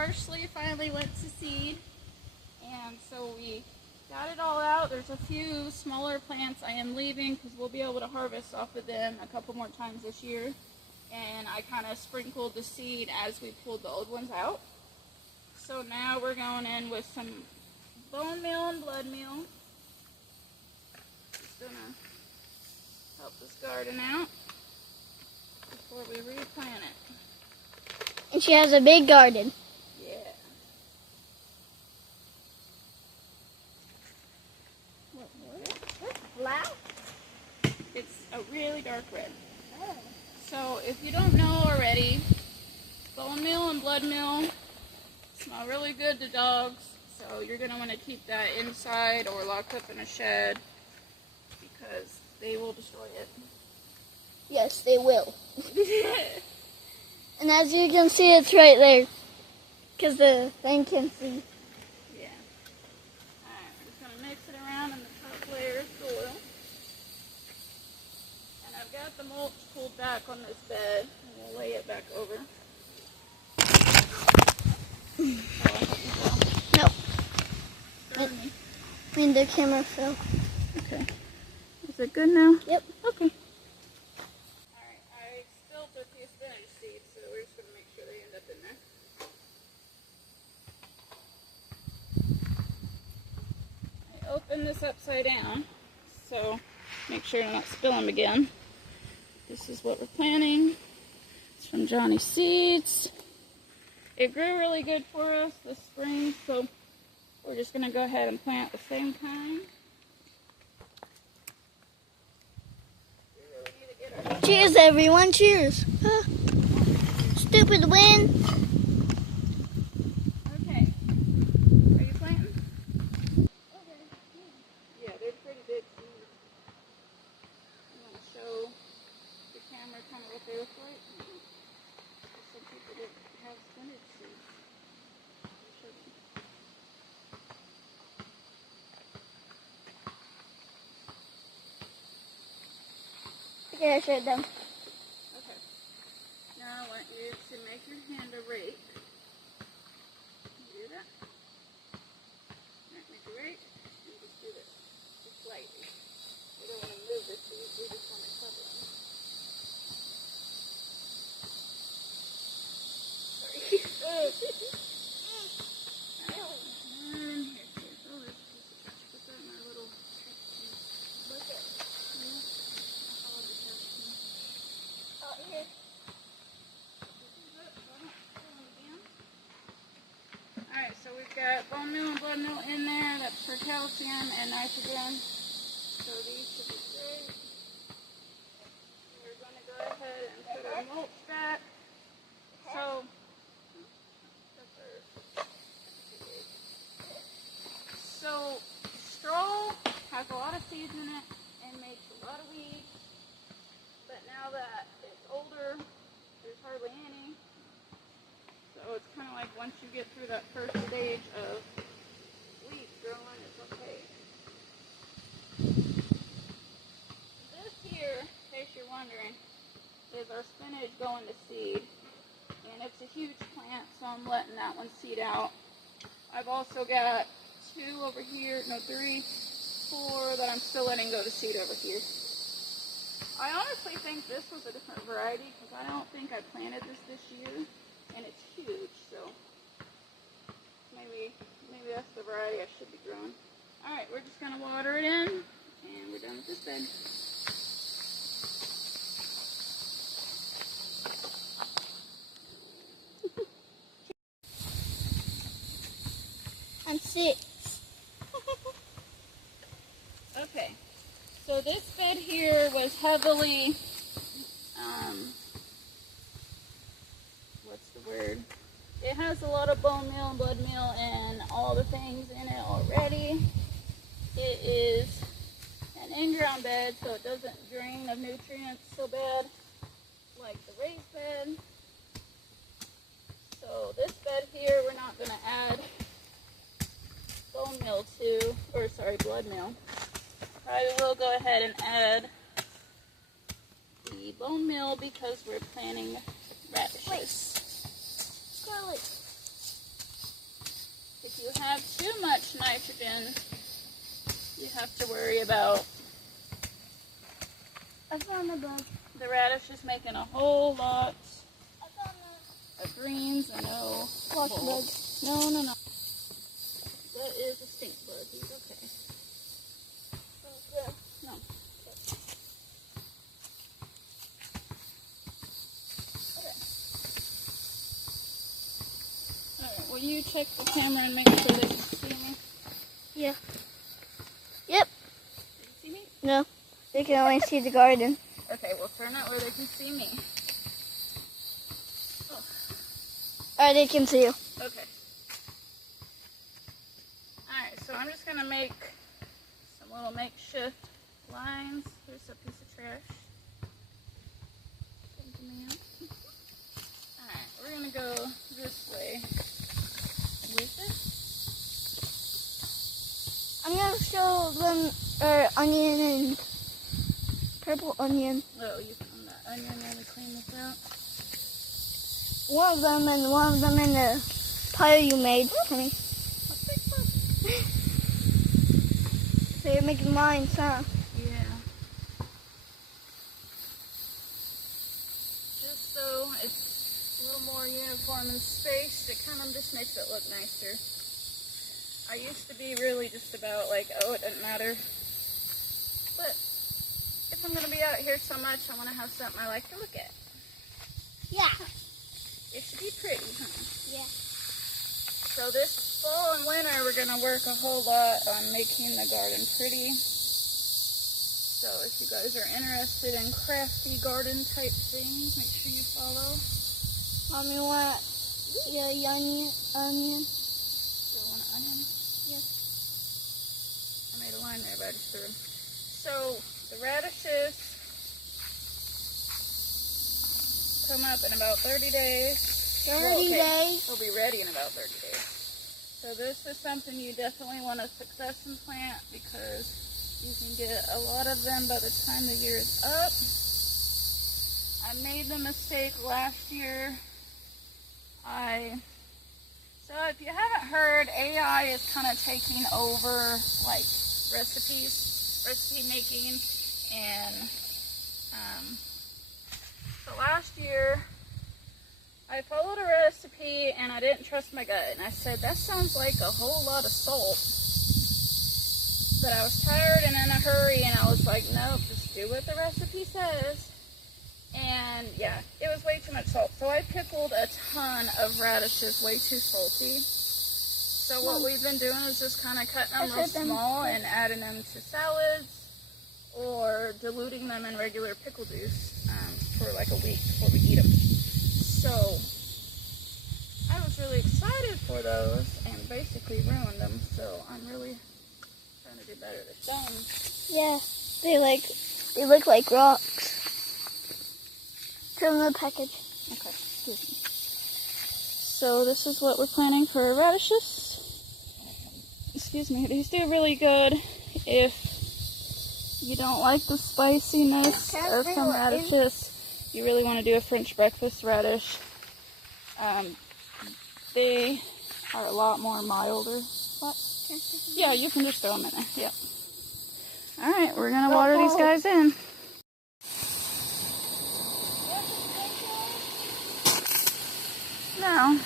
parsley finally went to seed, and so we got it all out. There's a few smaller plants I am leaving because we'll be able to harvest off of them a couple more times this year. And I kind of sprinkled the seed as we pulled the old ones out. So now we're going in with some bone meal and blood meal. Just gonna help this garden out before we replant it. And she has a big garden. Yeah. What's black? It's a really dark red. Oh. So if you don't know already, bone meal and blood meal smell really good to dogs. So you're going to want to keep that inside or locked up in a shed because they will destroy it. Yes, they will. And as you can see, it's right there. Because the thing can see. Yeah. Alright, we're just going to mix it around in the top layer of soil. And I've got the mulch pulled back on this bed. And we'll lay it back over. No. I mean, the camera fell. Okay. Is it good now? Yep. Okay. Alright, I spilled a few spinach seeds, so we're just going to make sure they end up in there. I opened this upside down, so make sure to not spill them again. This is what we're planting. It's from Johnny's Seeds. It grew really good for us this spring, so we're just going to go ahead and plant the same kind. Cheers, everyone. Cheers. Stupid wind. Okay. Are you planting? Okay. Yeah, they're pretty big seeds. I'm going to show the camera kind of what they look like. Some people that have spinach seeds. I'll show them. Okay, I showed them. Okay. Now I want you to make your hand a rake. Can you do that? Alright, make a rake and just do this. Just slightly. We don't want to move the seeds, we just want to cover them. Sorry. And here, oh, there's a piece of trash. Put that in our little bucket. Yeah. Oh, here. Alright, so we've got bone meal and blood meal in there. That's for calcium and nitrogen. So these should be great. We're going to go ahead and put our mulch back. So straw has a lot of seeds in it and makes a lot of weeds. But now that it's older, there's hardly any. So it's kind of like once you get through that first stage of weeds growing, it's okay. This here, in case you're wondering, is our spinach going to seed. And it's a huge plant, so I'm letting that one seed out. I've also got 2 over here, no 3, 4 that I'm still letting go to seed over here. I honestly think this was a different variety because I don't think I planted this year, and it's huge, so maybe that's the variety I should be growing. Alright, we're just going to water it in, and we're done with this bed. I'm 6. Okay, so this bed here was heavily, what's the word? It has a lot of bone meal and blood meal and all the things in it already. It is an in-ground bed, so it doesn't drain of nutrients so bad like the raised bed. So this bed here, we're not going to add bone meal to, or sorry, blood meal. I will go ahead and add the bone meal because we're planting radishes. Scarlet. you have too much nitrogen, you have to worry about I found a bug. the radish is making a whole lot I found of greens and no a watch bug. bulbs. No. That is a stink bug. He's okay. No. Okay. Alright, will you check the camera and make sure they can see me? Yeah. Yep. Did you see me? No. They can only see the garden. Okay, we'll turn it where they can see me. Alright, they can see you. Okay. Alright, so I'm just going to make some little makeshift lines. Here's a piece of trash. Alright, we're going to go this way with it. I'm gonna show them onion and purple onion. Oh, you found that onion. Let me clean this out. One of them and one of them in the pile you made for me. So you're making lines, huh? Yeah. Just so it's a little more uniform and spaced, it kind of just makes it look nicer. I used to be really just about like, oh, it doesn't matter. But if I'm going to be out here so much, I want to have something I like to look at. Yeah. It should be pretty, huh? Yeah. So this fall and winter, we're going to work a whole lot on making the garden pretty. So if you guys are interested in crafty garden type things, make sure you follow. Mommy, want the onion? Still want an onion? Yes. I made a line there, but I just threw them. So the radishes come up in about 30 days. 30 days. They'll be ready in about 30 days. So this is something you definitely want to succession plant because you can get a lot of them by the time the year is up. I made the mistake last year. So if you haven't heard, AI is kind of taking over like recipe making, and so last year I followed a recipe and I didn't trust my gut, and I said that sounds like a whole lot of salt, but I was tired and in a hurry, and I was like, nope, just do what the recipe says. And yeah, it was way too much salt. So I pickled a ton of radishes, way too salty. So what we've been doing is just kind of cutting them real small and adding them to salads or diluting them in regular pickle juice for like a week before we eat them. So I was really excited for those and basically ruined them. So I'm really trying to do better this time. Yeah, they look like rocks. From the package. Okay, excuse me. So this is what we're planning for radishes. Excuse me. These do really good if you don't like the spiciness of some radishes. You really want to do a French breakfast radish. They are a lot more milder. What? Yeah, you can just throw them in there. Yep. All right, we're gonna water these guys in. No.